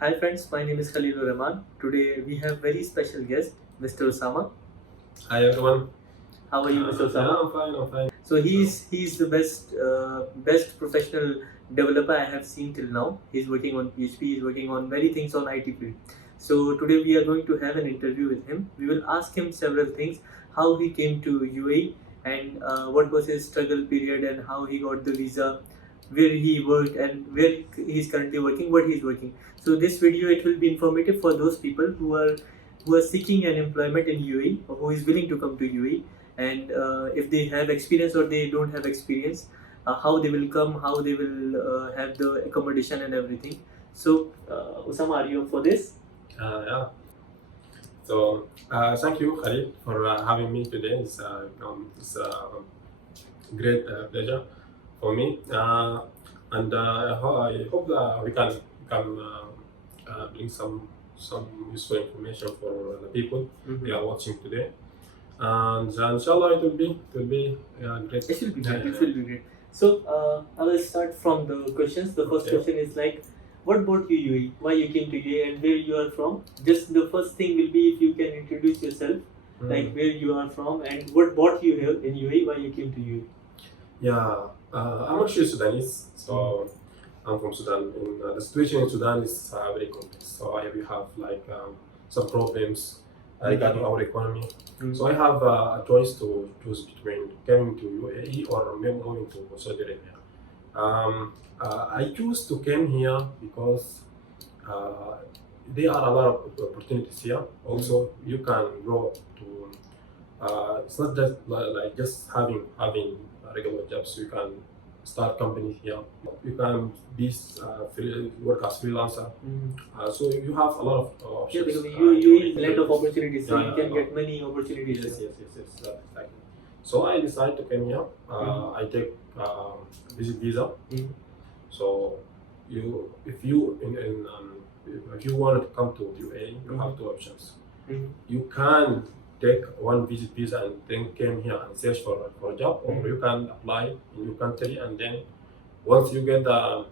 Hi friends, my name is Khalilur Rahman. Today we have very special guest, Mr. Osama. Hi everyone. How are you, Mr. Yeah, Osama? I'm fine. I'm fine. So he's the best professional developer I have seen till now. He's working on PHP. He's working on many things on IT field. So today we are going to have an interview with him. We will ask him several things: how he came to UAE and what was his struggle period and how he got the visa, where he worked and where he's currently working, what he's working. So this video it will be informative for those people who are seeking an employment in UAE or who is willing to come to UAE, and if they have experience or they don't have experience, how they will come, how they will have the accommodation and everything. So Osama, are you up for this? Yeah. So thank you, Khalid, for having me today. It's great pleasure for me, and I hope that we can bring some useful information for the people we are watching today. And inshallah, it will be great. It will be great. It will be great. So I will start from the questions. The first Okay. question is like, what brought you UAE? Why you came to UAE and where you are from? Just the first thing will be if you can introduce yourself, like where you are from and what brought you here in UAE. Why you came to UAE? Yeah, I'm actually Sudanese, so I'm from Sudan. And, the situation in Sudan is very complex. So we have like some problems regarding our economy. So I have a choice to choose between coming to UAE or maybe going to Saudi Arabia. I choose to come here because there are a lot of opportunities here. Also, you can grow to. It's not just like just having regular jobs. You can start companies here. You can be work as freelancer. So you have a lot of options. Yeah, because UAE is land of opportunities, so you can get many opportunities. Yes, exactly. So I decided to come here. I take visit visa. So if you want to come to UAE, you have two options. You can take one visit visa and then came here and search for a job, or you can apply in your country and then once you get the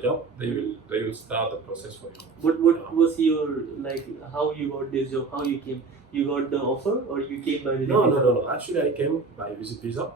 job, they will start the process for you. What was your like? How you got this job? How you came? You got the offer or you came by the No. Actually, I came by visit visa.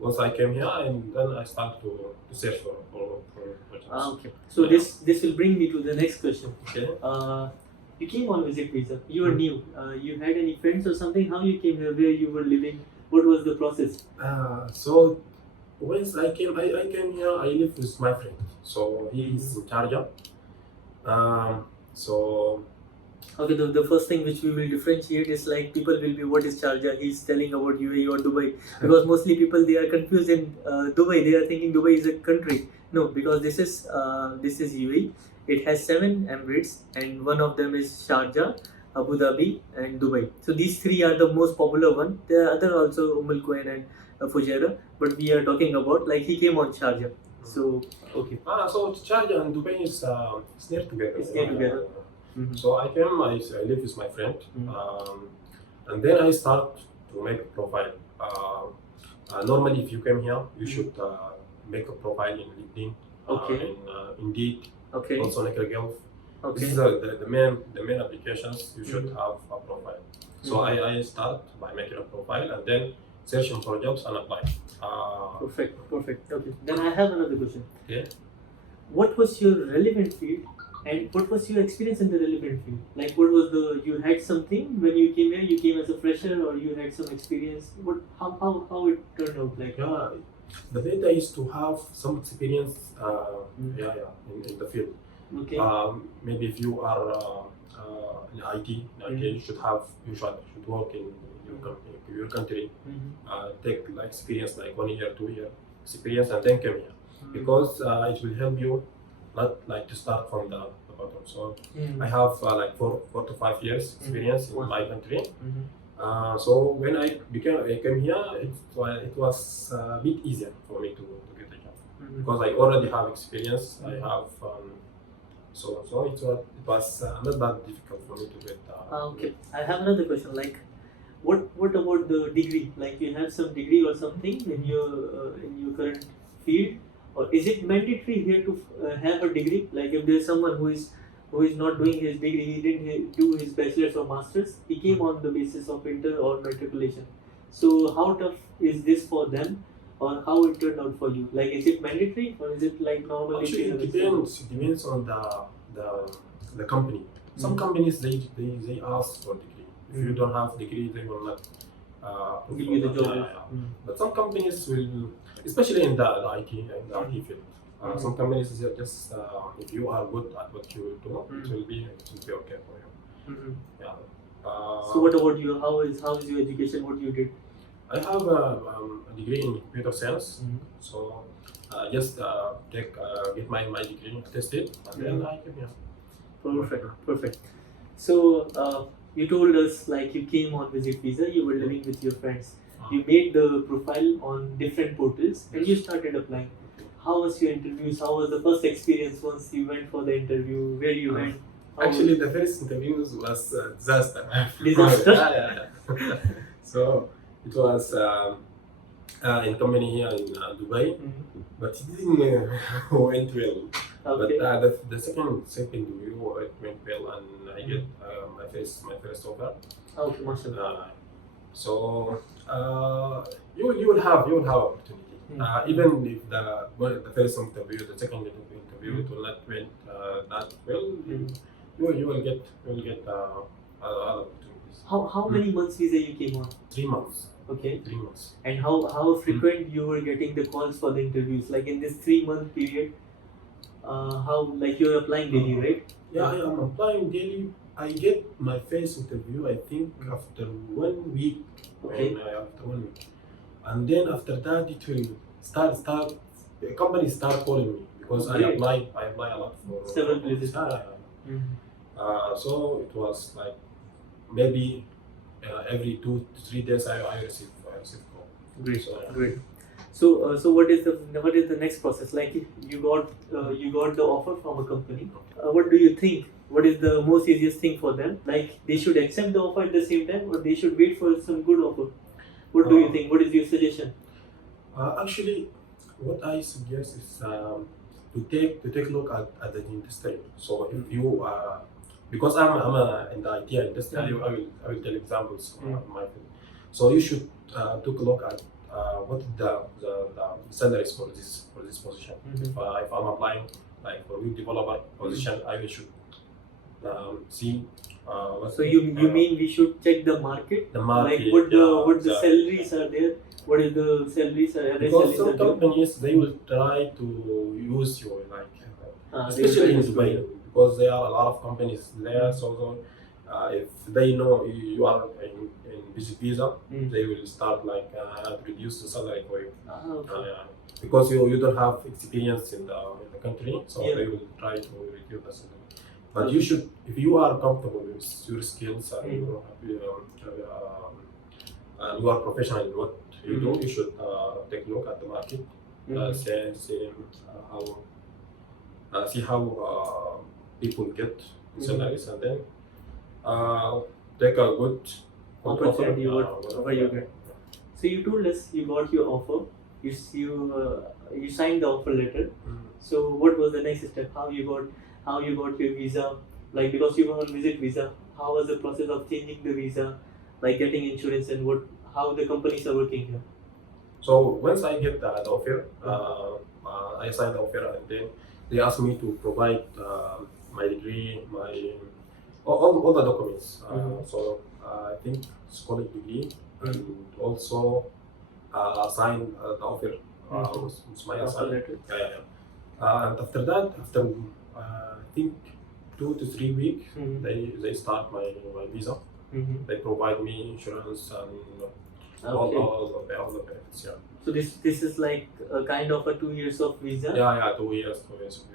Once I came here and then I start to search for jobs. Okay. So this will bring me to the next question. Okay. You came on visit visa. You were new. You had any friends or something? How you came here? Where you were living? What was the process? So once I came here. I live with my friend. So he is in Sharjah. So Okay, the first thing which we will differentiate is like people will be what is Sharjah? He's telling about UAE or Dubai, because mostly people they are confused in Dubai. They are thinking Dubai is a country. No, because this is UAE. It has 7 emirates and one of them is Sharjah, Abu Dhabi and Dubai. So these three are the most popular one. There are other also Al Quwain and Fujairah, but we are talking about like he came on Sharjah. So okay. So Sharjah and Dubai is near together. It's near together. So I came. I live with my friend, and then I start to make a profile. Normally, if you came here, you should make a profile in LinkedIn, in Indeed, also like a Gulf. This is the main applications. You should have a profile. So I start by making a profile and then searching for jobs and apply. Perfect. Okay. Then I have another question. Okay. What was your relevant field and what was your experience in the relevant field? Like what was you had something when you came here, you came as a fresher or you had some experience? How it turned out like? Yeah, the data is to have some experience in the field. Okay. Maybe if you are in IT, you should work in your country, take like experience like 1 year, 2 year experience and then come here. Because it will help you not like to start from the bottom. So I have like 4 to 5 years experience in my country. So when I came here, it was a bit easier for me to get a job because I already have experience. I have so it was not that difficult for me to get. Okay, I have another question. Like, what about the degree? Like, you have some degree or something in your current field, or is it mandatory here to have a degree? Like, if there's someone who is who is not doing his degree, he didn't do his bachelor's or master's, he came on the basis of inter or matriculation. So how tough is this for them, or how it turned out for you? Like, is it mandatory or is it like normally? Actually, it depends on the company. Some companies they ask for degree. If you don't have degree, they will not give you the job. But some companies will, especially in the IT and the IT field. Some companies are just if you are good at what you do, it will be okay for you. Yeah. So what about you? How is your education? What you did? I have a degree in computer science. So just get my degree tested, and then I came here. Perfect. So you told us like you came on visit visa. You were living with your friends. You made the profile on different portals and you started applying. How was your interviews? How was the first experience once you went for the interview? Where you went? Actually, the first interviews was disaster. Disaster? Yeah. So it was in company here in Dubai, but it didn't went well. Okay. But the second interview it went well, and I get my first offer. Okay, mashallah. So you will have opportunity. Even if the first interview, the second interview, it will not went that well. You will get other opportunities. How many months visa you came on? 3 months. Okay. 3 months. And how frequent you were getting the calls for the interviews? Like in this 3-month period, how like you're applying daily, right? Yeah, I am applying daily. I get my first interview, I think, after 1 week. Okay. After 1 week, and then after that it will start. The company start calling me because I apply a lot for several places. So it was like maybe every 2 to 3 days I receive call. Great. So what is the next process? Like you got the offer from a company. What do you think? What is the most easiest thing for them? Like they should accept the offer at the same time, or they should wait for some good offer? What do you think? What is your suggestion? Actually, what I suggest is to take a look at the industry. So if you because I'm in the IT industry, I will tell examples of my field. So you should take a look at what is the salaries for this position. If I'm applying like for web developer position, I should see. So you mean we should check the market? The market. Like what the salaries are there? What is the salaries? Because some companies they will try to use you especially in Dubai, because there are a lot of companies there. So if they know you are in visit visa, they will start to reduce the salary for you. Because you don't have experience in the country, so they will try to reduce the salary. But you should, if you are comfortable with your skills and you are professional in what you do, you should take a look at the market, see how people get salaries, and then take a good opportunity whatever you get. So you told us you got your offer, you signed the offer letter. So what was the next step? How you got your visa? Like because you were on visit visa, how was the process of changing the visa, like getting insurance, and how the companies are working here? So once I get the offer, I signed the offer, and then they asked me to provide my degree, all the documents. So I think it's college degree, and also signed the offer. It's my assignment. And after that, I think 2 to 3 weeks, they start my visa. They provide me insurance and all the benefits. Yeah. So this is like a kind of a 2 years of visa. Yeah, 2 years.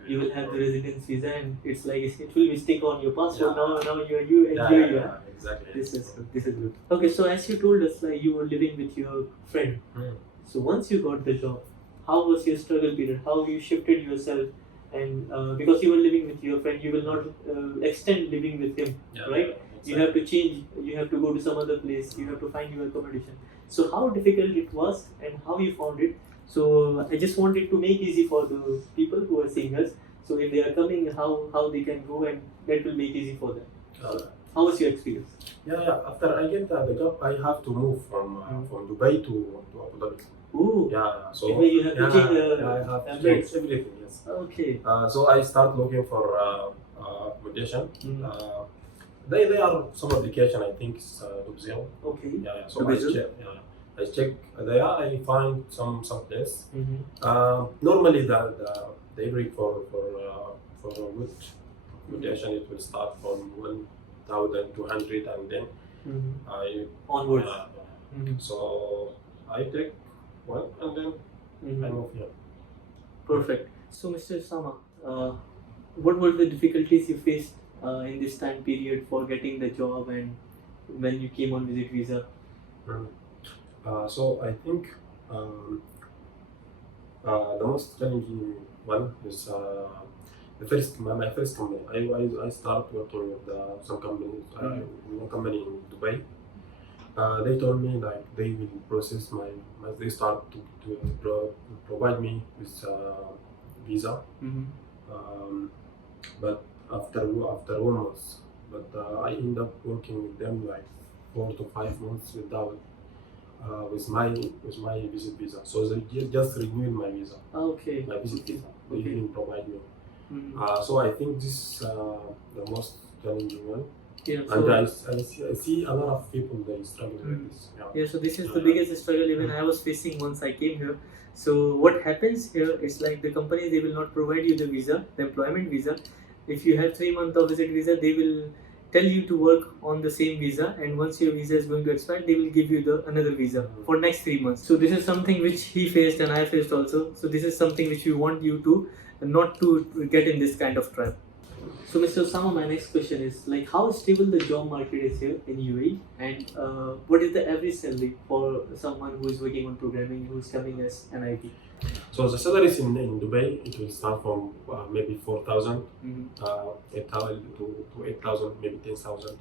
You will have the residence visa, and it's like it will be stick on your passport. Now you enjoy your. Yeah, exactly. This is good. Okay, so as you told us, like you were living with your friend. So once you got the job, how was your struggle period? How you shifted yourself? And because you were living with your friend, you will not extend living with him, right? Exactly. You have to change. You have to go to some other place. You have to find your accommodation. So how difficult it was and how you found it. So I just wanted to make easy for the people who are seeing us. So if they are coming, how they can go, and that will make easy for them. Uh, How was your experience? yeah. After I get the job, I have to move from Dubai to Abu Dhabi. Ooh. Yeah. So Anyway, you have to change I have to Emirates. change everything. Yes. Okay. So I start looking for accommodation. They are some application. I think it's Dubzil. Okay. Yeah. So Dubzil. I check there. I find some place. Mm-hmm. Normally the every for a good accommodation it will start from 1,200 and then I Onwards. so I take one and then I move here. Perfect. So, Mr. Sama, what were the difficulties you faced in this time period for getting the job and when you came on visit visa? So I think the most challenging one is my first company. I start working with some companies, one company in Dubai. They told me like they will process they start to provide me with visa. But after 1 month, but I end up working with them like 4 to 5 months without with my visit visa. So they just renewed my visa. Okay. My visit visa. They Okay. didn't provide me. So I think this is the most challenging one. Yeah. And So, I see a lot of people they struggle with this. yeah, so this is the biggest struggle even I was facing once I came here. So what happens here is like the company, they will not provide you the visa, the employment visa. If you have 3 months of visit visa, they will tell you to work on the same visa, and once your visa is going to expire, they will give you the another visa for next 3 months. So this is something which he faced and I faced also. So this is something which we want you to not to get in this kind of trap. So, Mr. Osama, my next question is like how stable the job market is here in UAE, and what is the average salary for someone who is working on programming, who is coming as an IT? So the salaries in Dubai it will start from maybe 4,000, 8,000 to 8,000, maybe 10,000.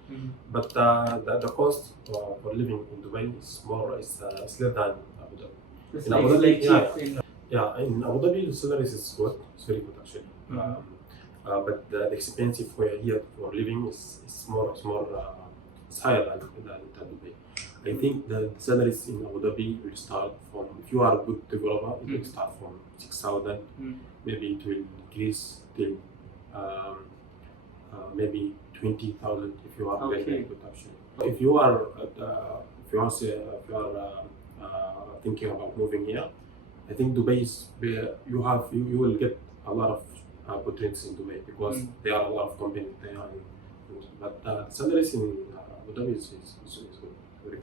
But the cost for living in Dubai is it's less than Abu Dhabi. It's In like, Abu Dhabi, cheap in in Abu Dhabi the salaries is good. It's very good actually. But the expensive here for living is it's higher than Dubai. I think the salaries in Abu Dhabi will start from, if you are a good developer, it will start from 6,000. Maybe it will increase till maybe 20,000 if you are very good actually. If you are thinking about moving here, I think Dubai is you will get a lot of opportunities in Dubai because there are a lot of companies there. But salaries in Abu Dhabi is good.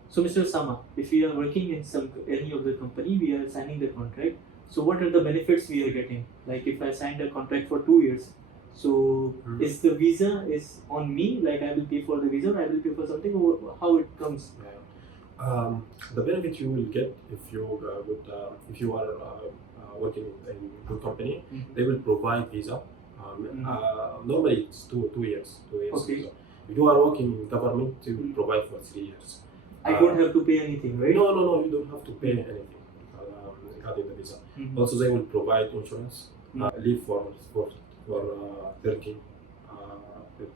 So, Mr. Sama, if we are working in any of the company, we are signing the contract. So, what are the benefits we are getting? Like, if I signed a contract for 2 years, so is the visa is on me? Like, I will pay for the visa, or I will pay for something, or how it comes? The benefit you will get if you are working in a good company, they will provide visa. Normally it's two years. Okay. Visa. If you are working in government, they will provide for 3 years. I don't have to pay anything, right? No, you don't have to pay anything regarding the visa. Also, they will provide insurance, leave for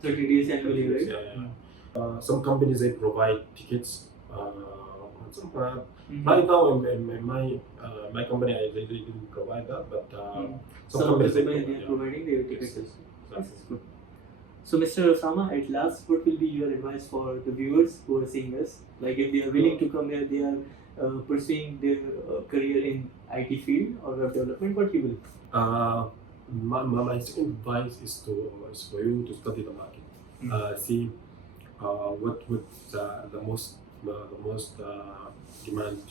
30 days annually, right? Yeah. Some companies they provide tickets. Right now in my company they didn't provide that, but some companies they are providing their tickets. Yes. So, Mr. Osama, at last, what will be your advice for the viewers who are seeing us? Like, if they are willing to come here, they are pursuing their career in IT field or web development, what you will? My second advice is for you to study the market. See what the most demand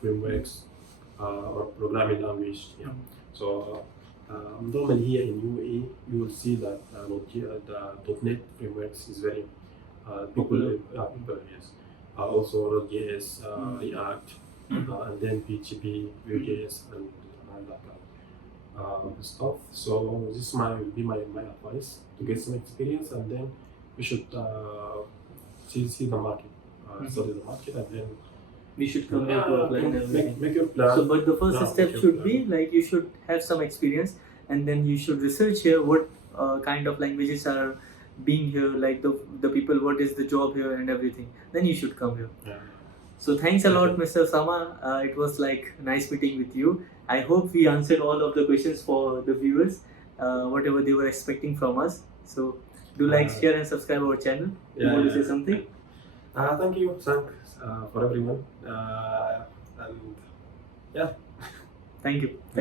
frameworks or programming language. So normally here in UAE, you will see that the .NET frameworks is very popular. Yes. Also Node.js, React, and then PHP, Vue.js, and that stuff. So this will be my advice to get some experience, and then we should see the market, study the market, and then we should come here to apply and everything. Make your plan. So, but the first step should be like you should have some experience. and then you should research here what kind of languages are being here, like the people, what is the job here and everything. Then you should come here. Yeah. So thanks a lot, Okay. Mr. Osama. It was like nice meeting with you. I hope we answered all of the questions for the viewers, whatever they were expecting from us. So do like, share, and subscribe our channel. You want to say something? Thank you. Thanks for everyone. And yeah. Thank you.